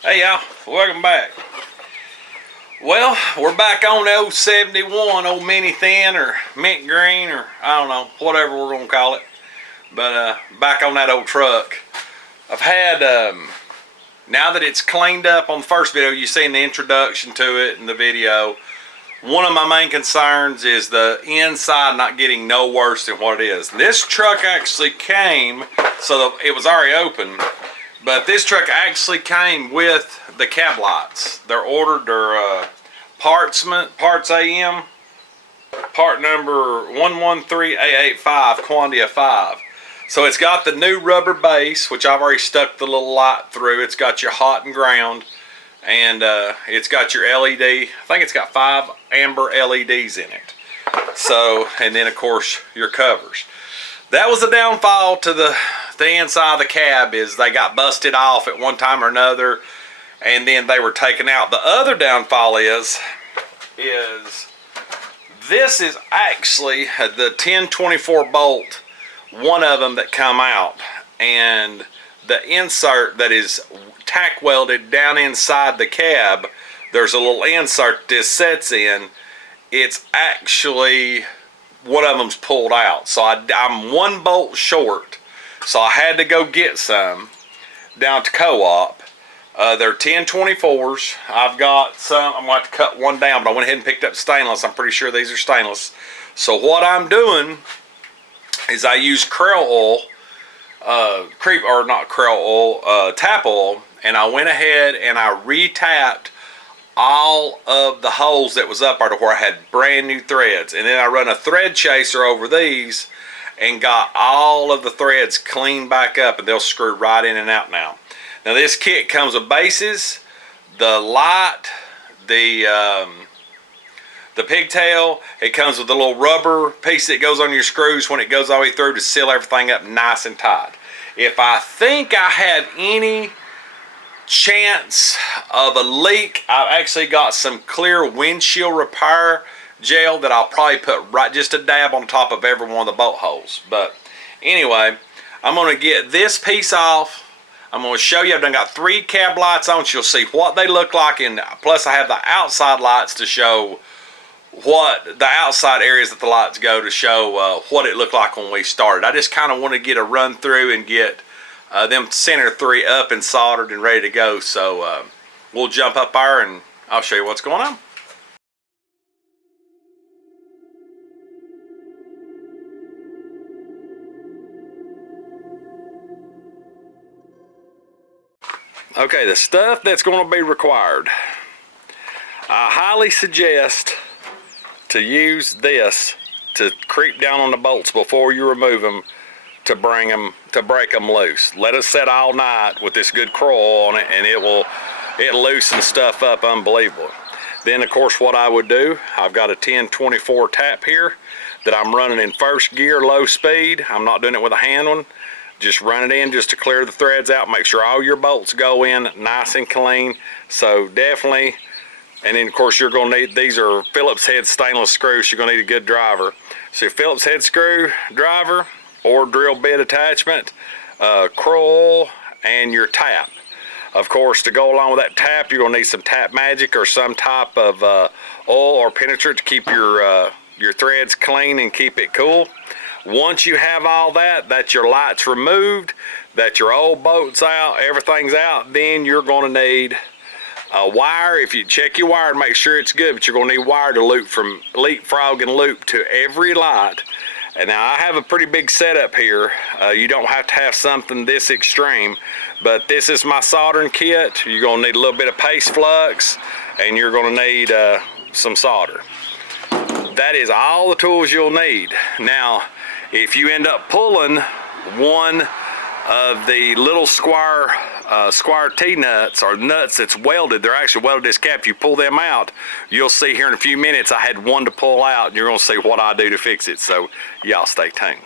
Hey y'all, welcome back. Well, we're back on the 071, old mini thin or mint green or I don't know, whatever we're gonna call it. But back on that old truck. I've had, now that it's cleaned up on the first video, you've seen the introduction to it in the video. One of my main concerns is the inside not getting no worse than what it is. This truck actually came, so it was already open. But this truck actually came with the cab lights. They're ordered, they're Parts AM, part number 113885, quantity of 5. So it's got the new rubber base, which I've already stuck the little light through. It's got your hot and ground, and it's got your LED. I think it's got 5 amber LEDs in it. So, and then of course your covers. That was the downfall to the inside of the cab, is they got busted off at one time or another, and then they were taken out. The other downfall is this is actually the 1024 bolt, one of them that come out, and the insert that is tack welded down inside the cab, there's a little insert this sets in. It's actually, one of them's pulled out, so I'm 1 bolt short, so I had to go get some down to Co-op. They're 1024s. I've got some. I'm going to have to cut one down, but I went ahead and picked up stainless. I'm pretty sure these are stainless. So what I'm doing is I use Krill oil, tap oil, and I went ahead and I re-tapped all of the holes that was up there to where I had brand new threads, and then I run a thread chaser over these and got all of the threads cleaned back up, and they'll screw right in and out now. Now this kit comes with bases, the light, the pigtail. It comes with a little rubber piece that goes on your screws when it goes all the way through to seal everything up nice and tight. If I think I have any chance of a leak, I've actually got some clear windshield repair gel that I'll probably put right just a dab on top of every one of the bolt holes. But anyway, I'm going to get this piece off. I'm going to show you. I've done got 3 cab lights on, so you'll see what they look like, and plus I have the outside lights to show what the outside areas that the lights go to show what it looked like when we started. I just kind of want to get a run through and get them center 3 up and soldered and ready to go. So we'll jump up there and I'll show you what's going on. Okay, the stuff that's going to be required. I highly suggest to use this to creep down on the bolts before you remove them, to break them loose. Let it set all night with this good Kroll on it, and it'll loosen stuff up unbelievable. Then of course what I would do, I've got a 1024 tap here that I'm running in first gear, low speed. I'm not doing it with a hand one. Just run it in just to clear the threads out. Make sure all your bolts go in nice and clean. So definitely, and then of course you're going to need, these are Phillips head stainless screws, so you're going to need a good driver. So your Phillips head screw driver or drill bit attachment, Kroll, and your tap. Of course, to go along with that tap, you're going to need some Tap Magic or some type of oil or penetrant to keep your threads clean and keep it cool. Once you have all that, that your light's removed, that your old bolt's out, everything's out, then you're going to need a wire. If you check your wire and make sure it's good, but you're going to need wire to loop from leapfrog and loop to every light. And now I have a pretty big setup here. You don't have to have something this extreme, but this is my soldering kit. You're going to need a little bit of paste flux, and you're going to need some solder. That is all the tools you'll need. Now, if you end up pulling one of the little square T-nuts or nuts that's welded, they're actually welded this cap, if you pull them out, you'll see here in a few minutes I had one to pull out, and you're going to see what I do to fix it. So y'all stay tuned.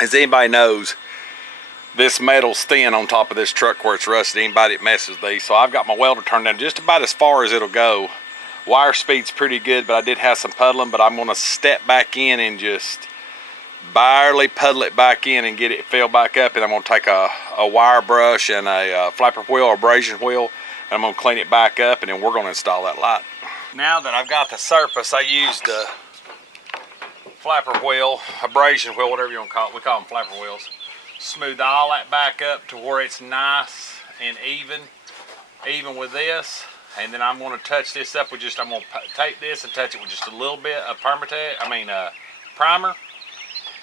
as anybody knows, this metal's thin on top of this truck where it's rusted. Anybody that messes with these. So I've got my welder turned down just about as far as it'll go. Wire speed's pretty good, but I did have some puddling, but I'm gonna step back in and just barely puddle it back in and get it filled back up. And I'm gonna take a wire brush and a flapper wheel or abrasion wheel, and I'm gonna clean it back up, and then we're gonna install that light. Now that I've got the surface, I used a flapper wheel, abrasion wheel, whatever you want to call it. We call them flapper wheels. Smooth all that back up to where it's nice and even with this. And then I'm going to touch this up with I'm going to take this and touch it with just a little bit of primer.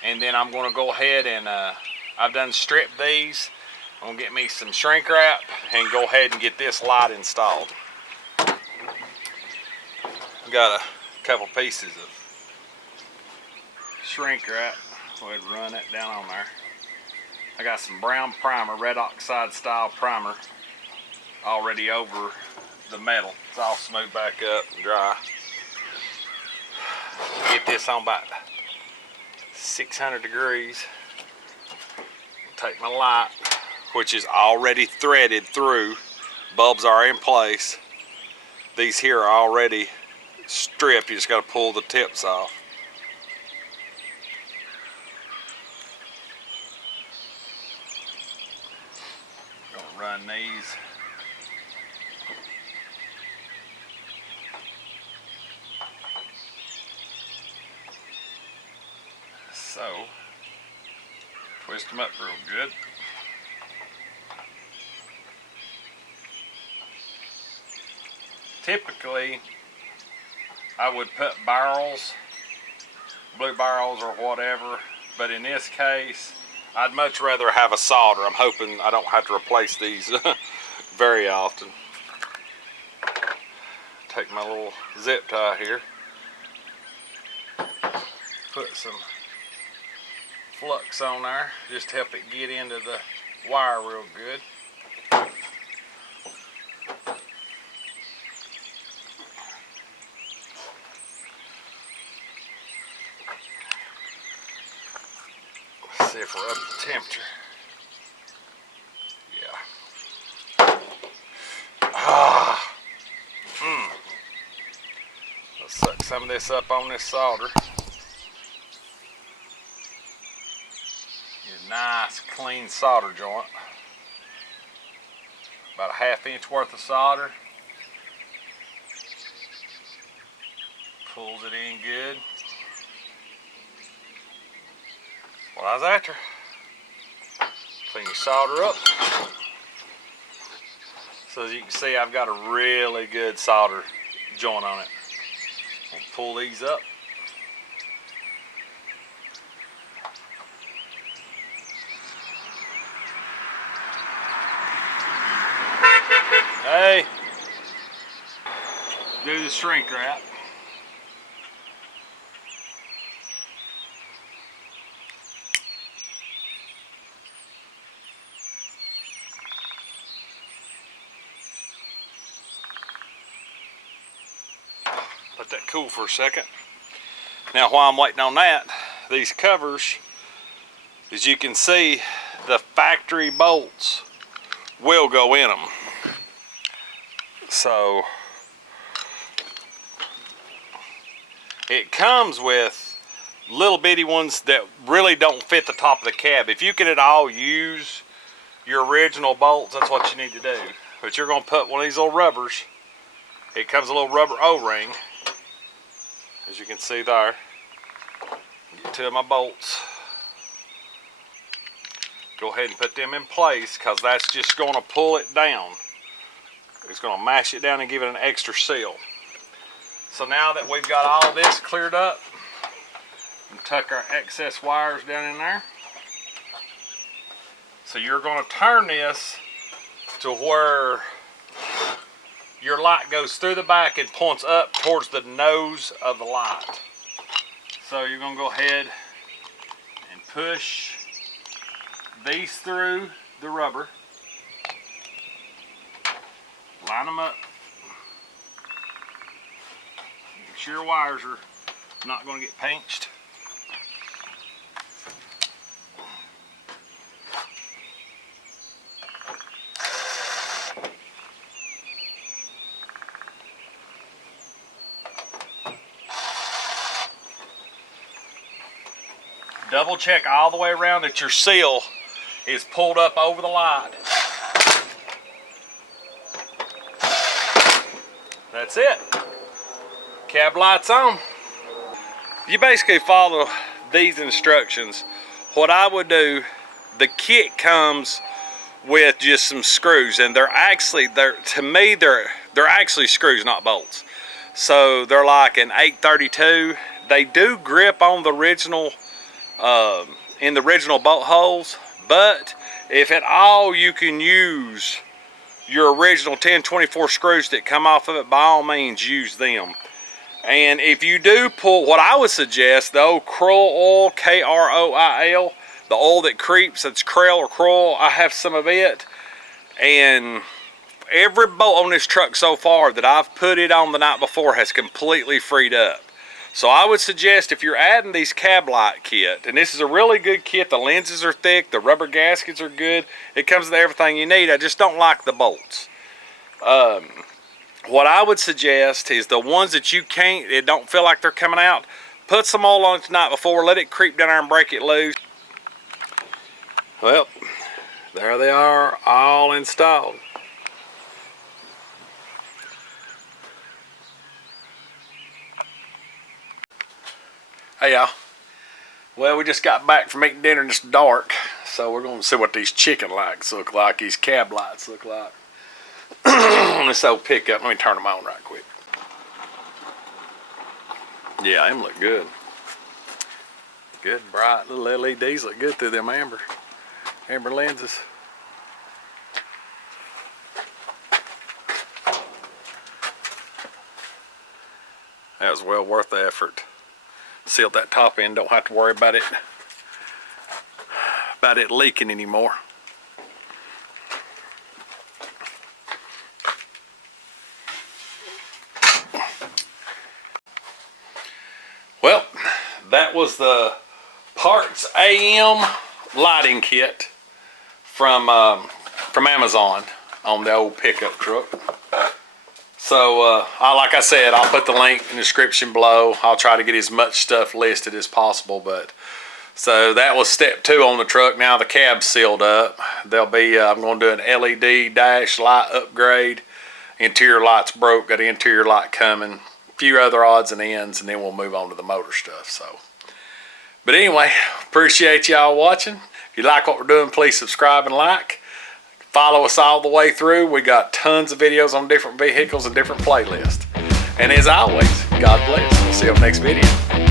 And then I'm going to go ahead and I've done stripped these. I'm going to get me some shrink wrap and go ahead and get this light installed. I've got a couple pieces of shrink wrap. Go ahead and run that down on there. I got some brown primer, red oxide style primer, already over the metal. It's all smooth back up and dry. Get this on about 600 degrees. Take my light, which is already threaded through. Bulbs are in place. These here are already stripped. You just got to pull the tips off. Run these. So, twist them up real good. Typically, I would put barrels, blue barrels or whatever, but in this case, I'd much rather have a solder. I'm hoping I don't have to replace these very often. Take my little zip tie here. Put some flux on there. Just help it get into the wire real good. See if we're up to temperature. Yeah. Let's suck some of this up on this solder. Get a nice clean solder joint. About a ½ inch worth of solder. Pulls it in good. What I was after. Clean your solder up. So as you can see, I've got a really good solder joint on it. I'll pull these up. Hey, do the shrink wrap. Let that cool for a second. Now while I'm waiting on that, these covers, as you can see, the factory bolts will go in them. So it comes with little bitty ones that really don't fit the top of the cab. If you can at all use your original bolts, that's what you need to do. But you're going to put one of these little rubbers. It comes a little rubber O-ring, as you can see there. Get two of my bolts. Go ahead and put them in place, because that's just going to pull it down. It's going to mash it down and give it an extra seal. So now that we've got all this cleared up, and tuck our excess wires down in there. So you're going to turn this to where your light goes through the back and points up towards the nose of the light. So you're going to go ahead and push these through the rubber. Line them up. Make sure your wires are not going to get pinched. Double check all the way around that your seal is pulled up over the light. That's it. Cab light's on. You basically follow these instructions. What I would do, the kit comes with just some screws, and they're actually screws, not bolts. So they're like an 832. They do grip on the original in the original bolt holes, but if at all you can use your original 1024 screws that come off of it, by all means use them. And if you do pull, what I would suggest, the old Kroil oil, K-R-O-I-L, the oil that creeps, that's Kroil or Kroil, I have some of it. And every bolt on this truck so far that I've put it on the night before has completely freed up. So I would suggest, if you're adding these cab light kit, and this is a really good kit, the lenses are thick, the rubber gaskets are good, it comes with everything you need. I just don't like the bolts. What I would suggest is the ones that you can't, it don't feel like they're coming out, put some oil on it the night before, let it creep down there and break it loose. Well, there they are, all installed. Hey y'all, well, we just got back from eating dinner and it's dark, so we're going to see what these chicken lights look like, these cab lights look like. On this old pickup, let me turn them on right quick. Yeah, them look good. Good, bright little LEDs look good through them amber lenses. That was well worth the effort. Sealed that top end, don't have to worry about it leaking anymore. Well, that was the Parts AM lighting kit from Amazon on the old pickup truck. So, like I said, I'll put the link in the description below. I'll try to get as much stuff listed as possible. But so that was step 2 on the truck. Now the cab's sealed up. There'll be I'm going to do an LED dash light upgrade. Interior light's broke. Got an interior light coming. A few other odds and ends, and then we'll move on to the motor stuff. So, but anyway, appreciate y'all watching. If you like what we're doing, please subscribe and like. Follow us all the way through. We got tons of videos on different vehicles and different playlists. And as always, God bless. We'll see you on the next video.